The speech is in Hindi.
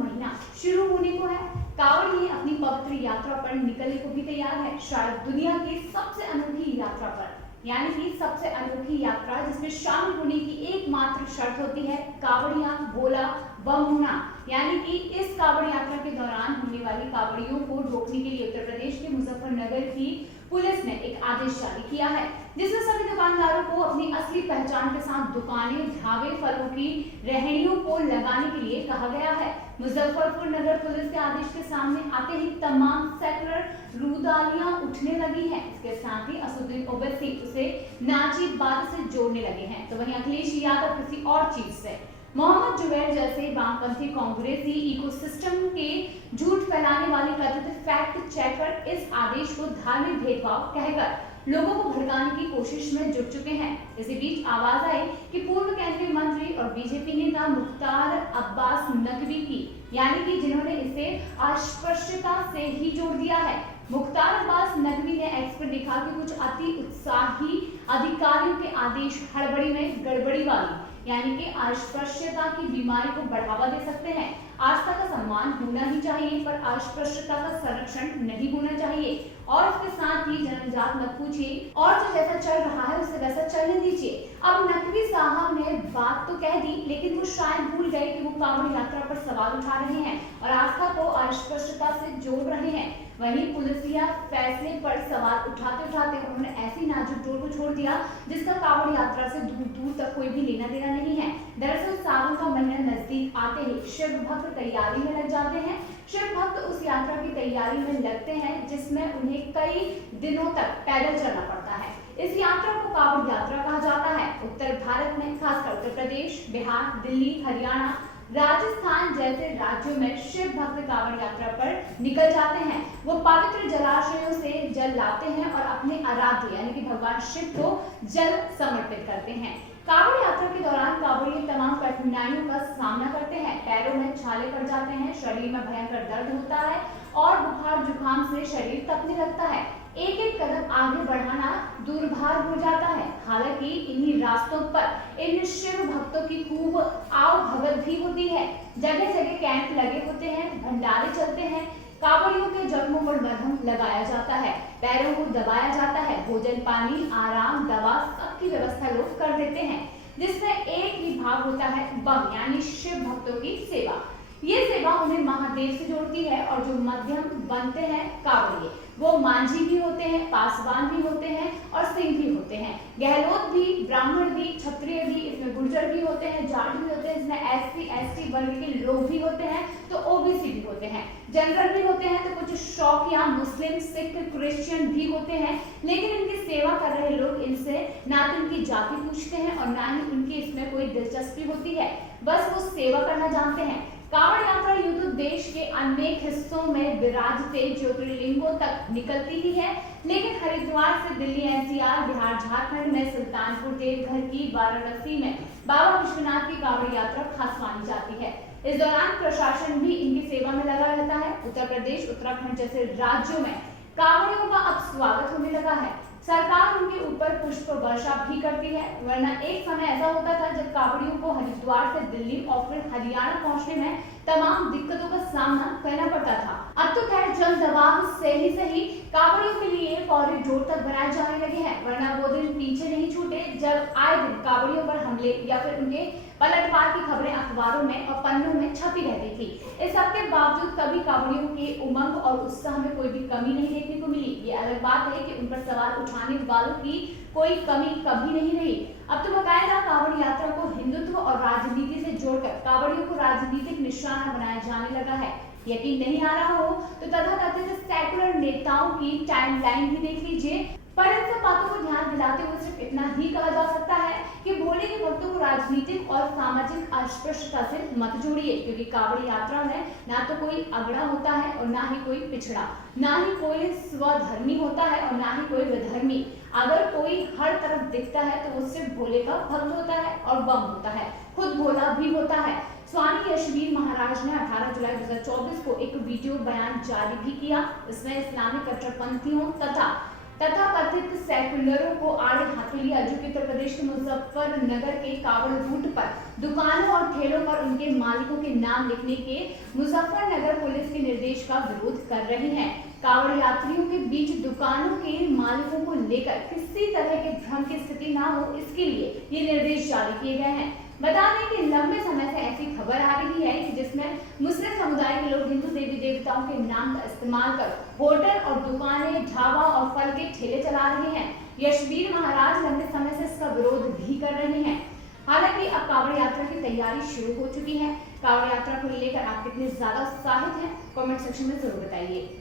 महीना शुरू होने को है। कांवड़िए अपनी पवित्र यात्रा पर निकलने को भी तैयार है, शायद दुनिया की सबसे अनोखी यात्रा पर, यानी कि सबसे अनोखी यात्रा जिसमें शामिल होने की एकमात्र शर्त होती है कांवड़िया भोला बम होना। यानी कि इस कांवड़ यात्रा के दौरान होने वाली कांवड़ियों को रोकने के लिए उत्तर प्रदेश के मुजफ्फरनगर की पुलिस ने एक आदेश जारी किया है, जिसमें सभी दुकानदारों को अपनी असली पहचान के साथ दुकानें, ढाबे, फलों की रेहड़ियों को लगाने के लिए कहा गया है। मुजफ्फरपुर नगर पुलिस के आदेश के सामने आते ही तमाम सेक्टर रूदालियां उठने लगी हैं। इसके साथ ही असदुद्दीन ओवैसी उसे नाजीब बात से जोड़ने लगे हैं, तो वहीं अखिलेश यादव किसी और चीज से, मोहम्मद जुबैर जैसे वामपंथी कांग्रेसी इकोसिस्टम के झूठ फैलाने वाली कथित फैक्ट चेकर इस आदेश को धार्मिक भेदभाव कहकर लोगों को भड़काने की कोशिश में जुट चुके हैं। इसी बीच आवाज आई कि पूर्व केंद्रीय मंत्री और बीजेपी नेता मुख्तार अब्बास नकवी की, यानी कि जिन्होंने इसे अस्पृश्यता से ही जोड़ दिया है। मुख्तार अब्बास नकवी ने एक्स पर लिखा कि कुछ अति उत्साही अधिकारियों के आदेश हड़बड़ी में गड़बड़ी वाली, यानी कि अस्पृश्यता की बीमारी को बढ़ावा दे सकते हैं। आस्था का सम्मान होना ही चाहिए, पर अस्पृश्यता का संरक्षण नहीं होना चाहिए। और इसके साथ ही जन्मजात मत पूछिए, और जो जैसा चल रहा है उसे वैसा चलने दीजिए। अब नकवी साहब ने बात तो कह दी, लेकिन वो शायद भूल गए कि वो कांवड़ यात्रा पर सवाल उठा रहे हैं और आस्था को अस्पृश्यता से जोड़ रहे हैं। वहीं पुलिसिया फैसले पर सवाल उठाते उठाते उन्होंने ऐसी नाजुक डोर को छोड़ दिया जिसका कांवड़ यात्रा से दूर दूर तक कोई भी लेना देना नहीं है। दरअसल सावन का महीना नजदीक आते ही शिव भक्त तैयारी में लग जाते हैं। शिव भक्त उस यात्रा की तैयारी में लगते हैं जिसमें उन्हें कई दिनों तक पैदल चलना पड़ता है। इस यात्रा को कांवड़ यात्रा कहा जाता है। उत्तर भारत में खासकर उत्तर प्रदेश, बिहार, दिल्ली, हरियाणा, राजस्थान जैसे राज्यों में शिव भक्त कांवड़ यात्रा पर निकल जाते हैं। वो पवित्र जलाशयों से जल लाते हैं और अपने आराध्य यानी कि भगवान शिव को जल समर्पित करते हैं। कांवड़ यात्रा के दौरान कांवड़िए तमाम कठिनाइयों का सामना करते हैं। पैरों में छाले पड़ जाते हैं, शरीर में भयंकर दर्द होता है और बुखार जुकाम से शरीर तपने लगता है। एक एक कदम आगे बढ़ाना दुर्भार हो जाता है। हालांकि इन्हीं रास्तों पर इन शिव भक्तों की खूब आओ भगत भी होती है। जगह जगह कैंप लगे होते हैं, भंडारे चलते हैं, कांवड़ियों के जख्मों पर मरहम लगाया जाता है, पैरों को दबाया जाता है, भोजन, पानी, आराम, दवा सबकी व्यवस्था लोग कर देते हैं, जिसमें एक ही भाग होता है बम, यानी शिव भक्तों की सेवा। ये सेवा उन्हें महादेव से जोड़ती है और जो मध्यम बनते हैं कांवड़िए, वो मांझी भी होते हैं, पासवान भी होते हैं और सिंह भी होते हैं। गहलोत भी, ब्राह्मण भी, क्षत्रिय भी, इसमें गुर्जर भी होते हैं, जाट भी होते हैं, इसमें एससी एसटी वर्ग के लोग भी होते हैं, तो ओबीसी भी होते हैं, जनरल भी होते हैं, तो कुछ शौकिया मुस्लिम, सिख, क्रिश्चियन भी होते हैं। लेकिन इनकी सेवा कर रहे लोग इनसे ना तो इनकी जाति पूछते हैं और ना ही उनकी इसमें कोई दिलचस्पी होती है, बस वो सेवा करना जानते हैं। कांवड़ यात्रा यूं तो देश के अनेक हिस्सों में विराजते ज्योतिर्लिंगों तक निकलती ही है, लेकिन हरिद्वार से दिल्ली, एनसीआर, बिहार, झारखंड में सुल्तानपुर, देवघर की वाराणसी में बाबा विश्वनाथ की कांवड़ यात्रा खास मानी जाती है। इस दौरान प्रशासन भी इनकी सेवा में लगा रहता है। उत्तर प्रदेश, उत्तराखंड जैसे राज्यों में कांवड़ियों का अब स्वागत होने लगा है। सरकार उनके ऊपर पुष्प वर्षा भी करती है, वरना एक समय ऐसा होता था जब कांवड़ियों को हरिद्वार से दिल्ली और फिर हरियाणा पहुंचने में तमाम दिक्कतों का सामना करना पड़ता था। अब तो खैर जल दबाव से ही सही कांवड़ियों के लिए कॉरिडोर तक बनाए जाने लगे हैं, वरना वो दिन पीछे नहीं छूटे जब आए दिन कांवड़ियों पर हमले या फिर उनके पलटवार की खबरें अखबारों में और पन्नों में छपी रहती थी। इस सब के बावजूद कभी कांवड़ियों के उमंग और उत्साह में कोई भी कमी नहीं देखने को मिली। ये अलग बात है कि उन पर सवाल उठाने वालों की कोई कमी कभी नहीं रही। अब तो बकायदा कांवड़ यात्रा को हिंदुत्व और राजनीति से जोड़कर कांवड़ियों को राजनीतिक निशाना बनाया जाने लगा है। यकीन नहीं आ रहा हो तो तथाकथित सेकुलर नेताओं की टाइमलाइन भी देख लीजिए। पर इन सब बातों को ध्यान दिलाते हुए सिर्फ इतना ही कहा जा सकता है कि भोले के भक्तों को राजनीतिक और सामाजिक अस्पृश्यता से मत जोड़िए, क्योंकि कांवड़ यात्रा में ना तो कोई अगड़ा होता है और ना ही कोई पिछड़ा, ना ही कोई स्वधर्मी होता है और ना ही कोई विधर्मी। अगर कोई हर तरफ दिखता है तो वो सिर्फ भोले का भक्त होता है और बम होता है, खुद भोला भी होता है। स्वामी यशवीर महाराज ने 18 जुलाई 2024 को एक वीडियो बयान जारी भी किया। इसमें इस्लामिक कट्टरपंथियों तथा कथित सेकुलरों को आड़े हाथों लिया, जो कि उत्तर प्रदेश के मुजफ्फरनगर के कांवड़ रूट पर दुकानों और ठेलों पर उनके मालिकों के नाम लिखने के मुजफ्फरनगर पुलिस के निर्देश का विरोध कर रहे हैं। कांवड़ यात्रियों के बीच दुकानों के मालिकों को लेकर किसी तरह के भ्रम की स्थिति ना हो, इसके लिए ये निर्देश जारी किए गए हैं। बता दें कि लंबे समय से ऐसी खबर आ रही है कि जिसमें मुस्लिम समुदाय के लोग हिंदू देवी देवताओं के नाम का इस्तेमाल कर होटल और दुकानें, ढाबा और फल के ठेले चला रहे हैं। यशवीर महाराज लंबे समय से इसका विरोध भी कर रहे हैं। हालांकि अब कांवड़ यात्रा की तैयारी शुरू हो चुकी है। कांवड़ यात्रा को लेकर आप कितने ज्यादा उत्साहित हैं, कमेंट सेक्शन में जरूर बताइए।